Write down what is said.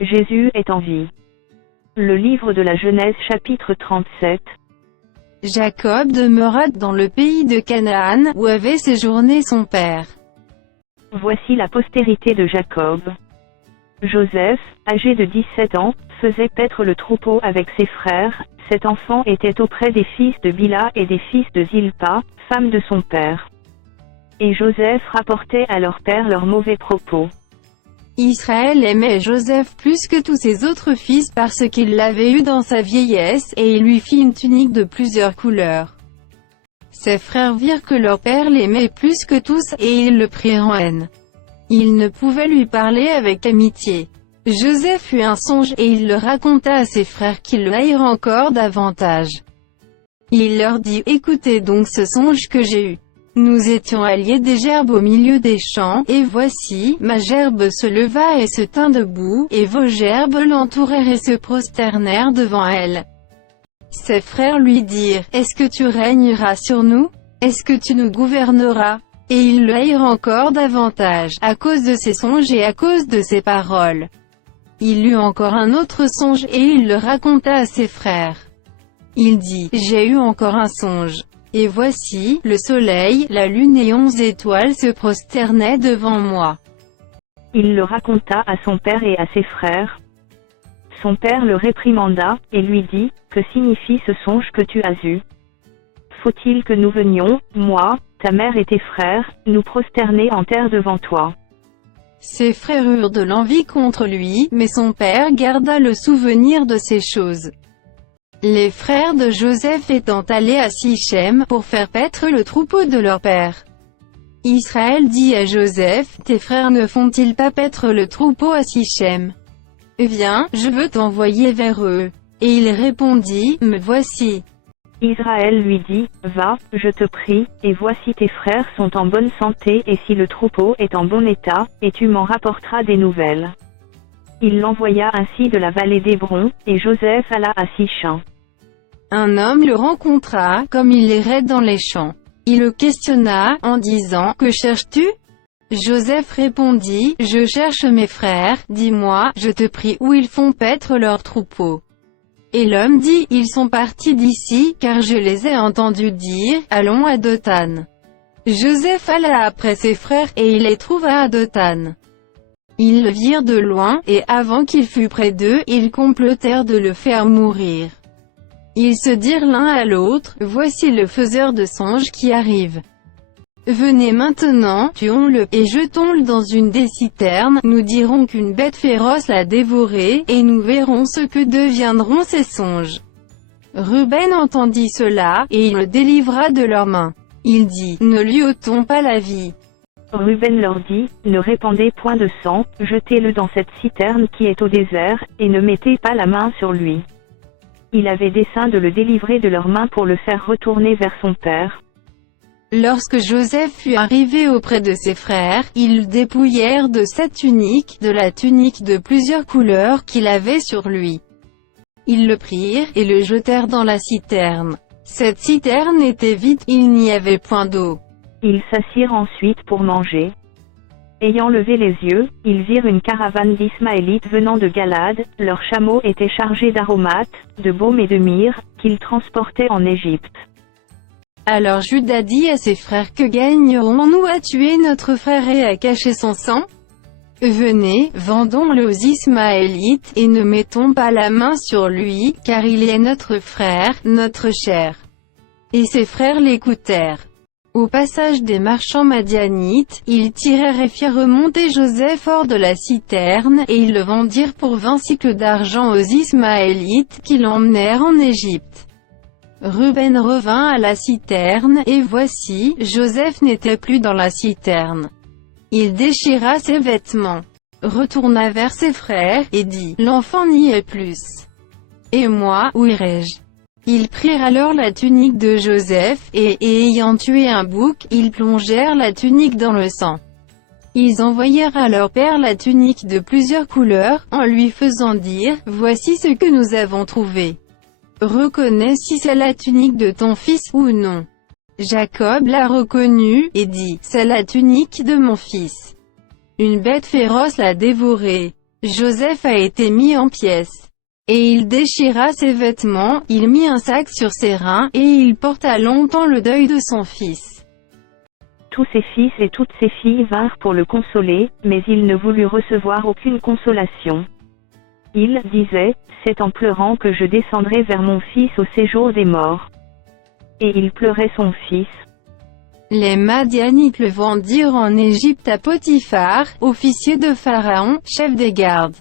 Jésus est en vie. Le livre de la Genèse chapitre 37. Jacob demeura dans le pays de Canaan, où avait séjourné son père. Voici la postérité de Jacob. Joseph, âgé de 17 ans, faisait paître le troupeau avec ses frères. Cet enfant était auprès des fils de Bila et des fils de Zilpa, femme de son père. Et Joseph rapportait à leur père leurs mauvais propos. Israël aimait Joseph plus que tous ses autres fils parce qu'il l'avait eu dans sa vieillesse, et il lui fit une tunique de plusieurs couleurs. Ses frères virent que leur père l'aimait plus que tous, et ils le prirent en haine. Ils ne pouvaient lui parler avec amitié. Joseph eut un songe, et il le raconta à ses frères qui le haïrent encore davantage. Il leur dit: écoutez donc ce songe que j'ai eu. Nous étions alliés des gerbes au milieu des champs, et voici, ma gerbe se leva et se tint debout, et vos gerbes l'entourèrent et se prosternèrent devant elle. Ses frères lui dirent: est-ce que tu régneras sur nous? Est-ce que tu nous gouverneras? Et ils le haïrent encore davantage, à cause de ses songes et à cause de ses paroles. Il eut encore un autre songe, et il le raconta à ses frères. Il dit: j'ai eu encore un songe. Et voici, le soleil, la lune et 11 étoiles se prosternaient devant moi. Il le raconta à son père et à ses frères. Son père le réprimanda, et lui dit: que signifie ce songe que tu as eu? Faut-il que nous venions, moi, ta mère et tes frères, nous prosterner en terre devant toi? Ses frères eurent de l'envie contre lui, mais son père garda le souvenir de ces choses. Les frères de Joseph étant allés à Sichem pour faire paître le troupeau de leur père. Israël dit à Joseph: tes frères ne font-ils pas paître le troupeau à Sichem? Viens, je veux t'envoyer vers eux. Et il répondit: me voici. Israël lui dit: va, je te prie, et voici tes frères sont en bonne santé et si le troupeau est en bon état, et tu m'en rapporteras des nouvelles. Il l'envoya ainsi de la vallée d'Hébron, et Joseph alla à Sichem. Un homme le rencontra, comme il errait dans les champs. Il le questionna, en disant: que cherches-tu? Joseph répondit: je cherche mes frères, dis-moi, je te prie, où ils font paître leur troupeau. Et l'homme dit: ils sont partis d'ici, car je les ai entendus dire, allons à Dothan. Joseph alla après ses frères, et il les trouva à Dothan. Ils le virent de loin, et avant qu'il fût près d'eux, ils complotèrent de le faire mourir. Ils se dirent l'un à l'autre: voici le faiseur de songes qui arrive. Venez maintenant, tuons-le, et jetons-le dans une des citernes, nous dirons qu'une bête féroce l'a dévoré, et nous verrons ce que deviendront ces songes. Ruben entendit cela, et il le délivra de leurs mains. Il dit: ne lui ôtons pas la vie. Ruben leur dit: ne répandez point de sang, jetez-le dans cette citerne qui est au désert, et ne mettez pas la main sur lui. Il avait dessein de le délivrer de leurs mains pour le faire retourner vers son père. Lorsque Joseph fut arrivé auprès de ses frères, ils le dépouillèrent de sa tunique, de la tunique de plusieurs couleurs qu'il avait sur lui. Ils le prirent, et le jetèrent dans la citerne. Cette citerne était vide, il n'y avait point d'eau. Ils s'assirent ensuite pour manger. Ayant levé les yeux, ils virent une caravane d'Ismaélites venant de Galade, leurs chameaux étaient chargés d'aromates, de baume et de myrrhe, qu'ils transportaient en Égypte. Alors Juda dit à ses frères: que gagnerons-nous à tuer notre frère et à cacher son sang? Venez, vendons-le aux Ismaélites, et ne mettons pas la main sur lui, car il est notre frère, notre chair. Et ses frères l'écoutèrent. Au passage des marchands madianites, ils tirèrent et firent remonter Joseph hors de la citerne, et ils le vendirent pour 20 cycles d'argent aux Ismaélites, qui l'emmenèrent en Égypte. Ruben revint à la citerne, et voici, Joseph n'était plus dans la citerne. Il déchira ses vêtements, retourna vers ses frères, et dit: l'enfant n'y est plus. Et moi, où irai-je? Ils prirent alors la tunique de Joseph, et ayant tué un bouc, ils plongèrent la tunique dans le sang. Ils envoyèrent à leur père la tunique de plusieurs couleurs, en lui faisant dire: voici ce que nous avons trouvé. Reconnais si c'est la tunique de ton fils, ou non. Jacob l'a reconnue, et dit: c'est la tunique de mon fils. Une bête féroce l'a dévoré. Joseph a été mis en pièces. Et il déchira ses vêtements, il mit un sac sur ses reins, et il porta longtemps le deuil de son fils. Tous ses fils et toutes ses filles vinrent pour le consoler, mais il ne voulut recevoir aucune consolation. Il disait, c'est en pleurant que je descendrai vers mon fils au séjour des morts. Et il pleurait son fils. Les Madianites le vendirent en Égypte à Potiphar, officier de Pharaon, chef des gardes.